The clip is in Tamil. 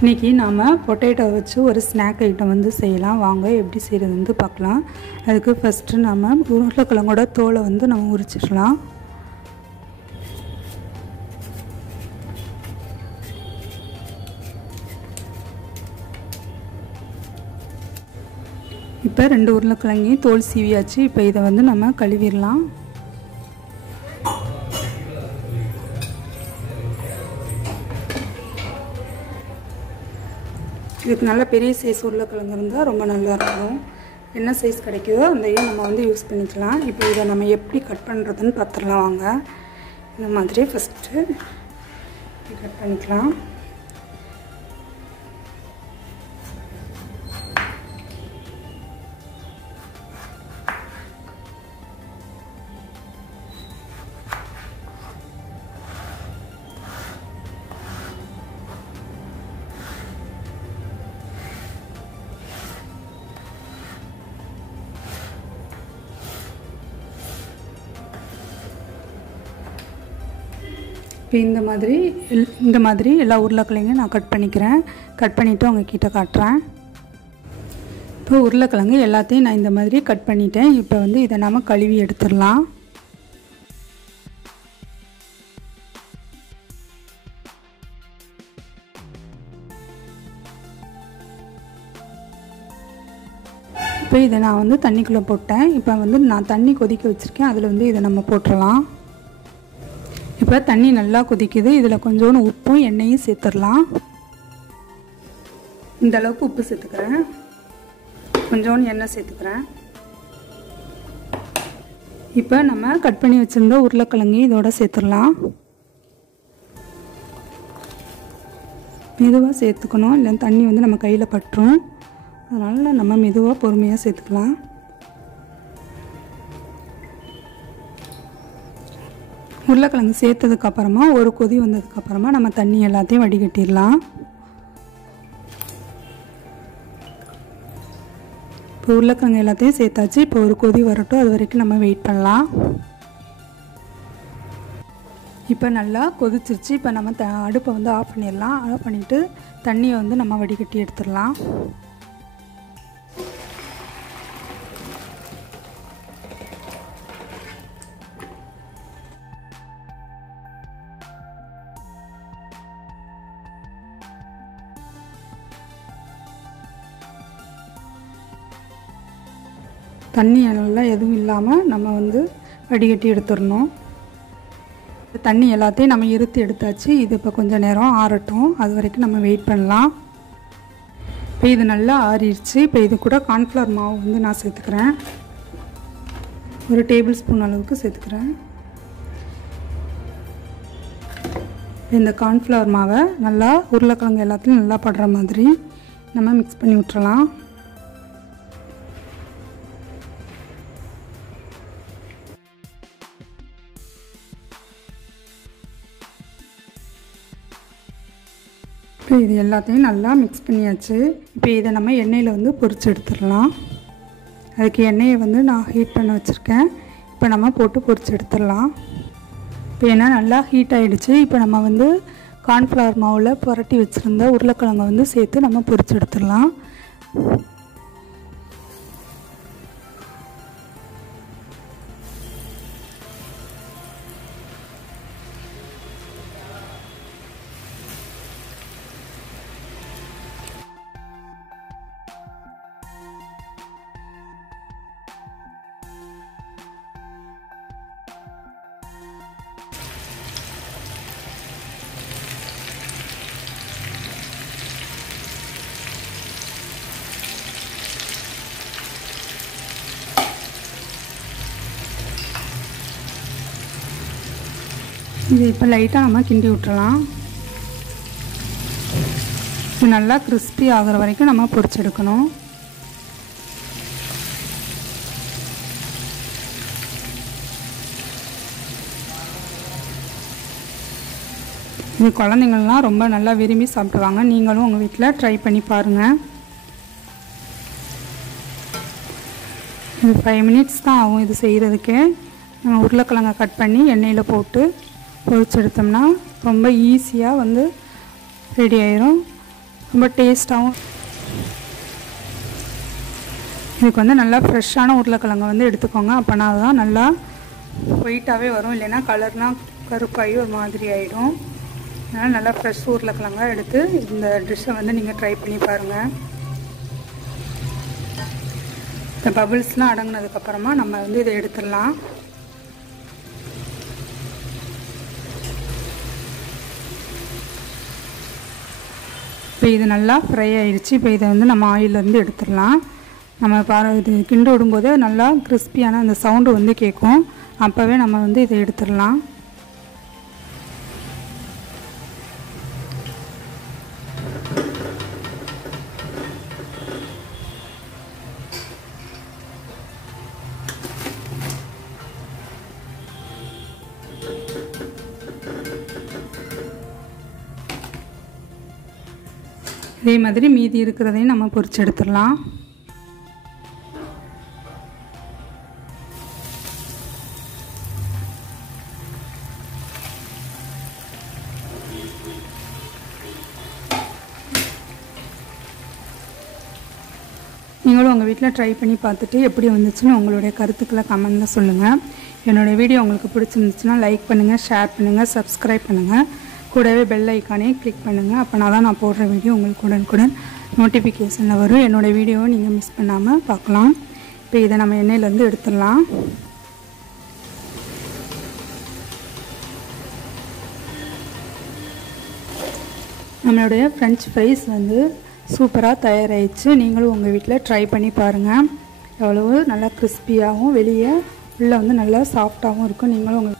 இன்றைக்கி நாம் பொட்டேட்டோ வச்சு ஒரு ஸ்நாக் ஐட்டம் வந்து செய்யலாம். வாங்க எப்படி செய்கிறது வந்து பார்க்கலாம். அதுக்கு ஃபஸ்ட்டு நம்ம உருளைக்கிழங்கோட தோலை வந்து நம்ம உரிச்சிடலாம். இப்போ 2 உருளைக்கிழங்கையும் தோல் சீவியாச்சு. இப்போ இதை வந்து நம்ம கழுவிடலாம். இதுக்கு நல்ல பெரிய சைஸ் உருளைக்கிழங்கு இருந்தால் ரொம்ப நல்லாயிருக்கும். என்ன சைஸ் கிடைக்குதோ அதையும் நம்ம வந்து யூஸ் பண்ணிக்கலாம். இப்போ இதை நம்ம எப்படி கட் பண்ணுறதுன்னு பார்த்துடலாம் வாங்க. இந்த மாதிரி ஃபஸ்ட்டு கட் பண்ணிக்கலாம். இப்போ இந்த மாதிரி எல்லா உருளைக்கிழங்கையும் நான் கட் பண்ணிக்கிறேன். கட் பண்ணிவிட்டு உங்ககிட்ட காட்டுறேன். இப்போ உருளைக்கிழங்கு எல்லாத்தையும் நான் இந்த மாதிரி கட் பண்ணிட்டேன். இப்போ வந்து இதை நாம் கழுவி எடுத்துடலாம். இப்போ இதை நான் வந்து தண்ணிக்குள்ளே போட்டேன். இப்போ வந்து நான் தண்ணி கொதிக்க வச்சுருக்கேன். அதில் வந்து இதை நம்ம போட்டுடலாம். இப்போ தண்ணி நல்லா கொதிக்குது. இதில் கொஞ்சோண்டு உப்பும் எண்ணெயும் சேர்த்துடலாம். இந்த அளவுக்கு உப்பு சேர்த்துக்கிறேன். கொஞ்சோண்டு எண்ணெய் சேர்த்துக்கிறேன். இப்போ நம்ம கட் பண்ணி வச்சுருந்த உருளைக்கிழங்கு இதோட சேர்த்துடலாம். மெதுவாக சேர்த்துக்கணும், இல்லை தண்ணி வந்து நம்ம கையில் பட்டுரும். அதனால் நம்ம மெதுவாக பொறுமையாக சேர்த்துக்கலாம். உருளைக்கிழங்கு சேர்த்ததுக்கப்புறமா ஒரு கொதி வந்ததுக்கப்புறமா நம்ம தண்ணி எல்லாத்தையும் வடிகட்டிடலாம். இப்போ உருளைக்கிழங்கு எல்லாத்தையும் சேர்த்தாச்சு. இப்போ ஒரு கொதி வரட்டும், அது வரைக்கும் நம்ம வெயிட் பண்ணலாம். இப்போ நல்லா கொதிச்சிருச்சு. இப்போ நம்ம அடுப்பை வந்து ஆஃப் பண்ணிடலாம். ஆஃப் பண்ணிவிட்டு தண்ணியை வந்து நம்ம வடிகட்டி எடுத்துடலாம். தண்ணி நல்லா எதுவும் இல்லாமல் நம்ம வந்து வடிகட்டி எடுத்துடணும். தண்ணி எல்லாத்தையும் நம்ம இருத்தி எடுத்தாச்சு. இது இப்போ கொஞ்சம் நேரம் ஆறட்டும், அது வரைக்கும் நம்ம வெயிட் பண்ணலாம். இப்போ இது நல்லா ஆறிடுச்சு. இப்போ இது கூட கார்ன்ஃப்ளவர் மாவு வந்து நான் சேர்த்துக்கிறேன். ஒரு டேபிள் ஸ்பூன் அளவுக்கு சேர்த்துக்கிறேன். இந்த கார்ன்ஃப்ளவர் மாவை நல்லா உருளைக்கிழங்கு எல்லாத்தையும் நல்லா படுற மாதிரி நம்ம மிக்ஸ் பண்ணி விட்டுறலாம். இப்போ இது எல்லாத்தையும் நல்லா மிக்ஸ் பண்ணியாச்சு. இப்போ இதை நம்ம எண்ணெயில் வந்து பொரிச்சு எடுத்துடலாம். அதுக்கு எண்ணெயை வந்து நான் ஹீட் பண்ண வச்சுருக்கேன். இப்போ நம்ம போட்டு பொரிச்சு எடுத்துடலாம். இப்போ எண்ணெய் நல்லா ஹீட் ஆகிடுச்சு. இப்போ நம்ம வந்து கார்ன்ஃப்ளவர் மாவில் புரட்டி வச்சுருந்த உருளைக்கிழங்கை வந்து சேர்த்து நம்ம பொரிச்சு எடுத்துடலாம். இது இப்போ லைட்டாக நம்ம கிண்டி விட்டுறலாம். இது நல்லா கிறிஸ்பி ஆகிற வரைக்கும் நம்ம பொரிச்செடுக்கணும். இது குழந்தைங்கள்லாம் ரொம்ப நல்லா விரும்பி சாப்பிடுவாங்க. நீங்களும் உங்கள் வீட்டில் ட்ரை பண்ணி பாருங்கள். இது 5 மினிட்ஸ் தான் ஆகும் இது செய்கிறதுக்கு. நம்ம உருளைக்கிழங்கை கட் பண்ணி எண்ணெயில் போட்டு பொரிச்சு எடுத்தோம்னா ரொம்ப ஈஸியாக வந்து ரெடி ஆயிரும். ரொம்ப டேஸ்ட்டாகவும். இதுக்கு வந்து நல்லா ஃப்ரெஷ்ஷான உருளைக்கிழங்கு வந்து எடுத்துக்கோங்க. அப்போனா தான் நல்லா ஒயிட்டாகவே வரும், இல்லைன்னா கலர்லாம் கருப்பாகி ஒரு மாதிரி ஆகிடும். அதனால் நல்லா ஃப்ரெஷ் உருளைக்கிழங்காக எடுத்து இந்த டிஷ்ஷை வந்து நீங்கள் ட்ரை பண்ணி பாருங்கள். இந்த பபிள்ஸ்லாம் அடங்கினதுக்கப்புறமா நம்ம வந்து இதை எடுத்துடலாம். இப்போ இது நல்லா ஃப்ரை ஆகிடுச்சு. இப்போ இதை வந்து நம்ம ஆயிலேருந்து எடுத்துடலாம். நம்ம இது கிண்டு விடும்போது நல்லா கிறிஸ்பியான அந்த சவுண்டு வந்து கேட்கும். அப்போவே நம்ம வந்து இதை எடுத்துடலாம். இதே மாதிரி மீதி இருக்கிறதையும் நம்ம பொரிச்சு எடுத்துடலாம். நீங்களும் உங்கள் வீட்டில் ட்ரை பண்ணி பார்த்துட்டு எப்படி வந்துச்சுன்னு உங்களுடைய கருத்துக்களை கமெண்டில் சொல்லுங்கள். என்னோடய வீடியோ உங்களுக்கு பிடிச்சிருந்துச்சுன்னா லைக் பண்ணுங்கள், ஷேர் பண்ணுங்கள், சப்ஸ்கிரைப் பண்ணுங்கள். கூடவே பெல் ஐக்கானே கிளிக் பண்ணுங்கள். அப்போனா தான் நான் போடுற வீடியோ உங்களுக்கு உடனுக்குடன் நோட்டிஃபிகேஷனில் வரும். என்னோடய வீடியோவை நீங்கள் மிஸ் பண்ணாமல் பார்க்கலாம். இப்போ இதை நம்ம எண்ணெயிலேருந்து எடுத்துடலாம். நம்மளுடைய ஃப்ரெஞ்ச் ஃப்ரைஸ் வந்து சூப்பராக தயாராகிடுச்சு. நீங்களும் உங்கள் வீட்டில் ட்ரை பண்ணி பாருங்கள். எவ்வளவு நல்லா கிறிஸ்பியாகவும் வெளியே உள்ளே வந்து நல்லா சாஃப்டாகவும் இருக்கும். நீங்களும் உங்கள்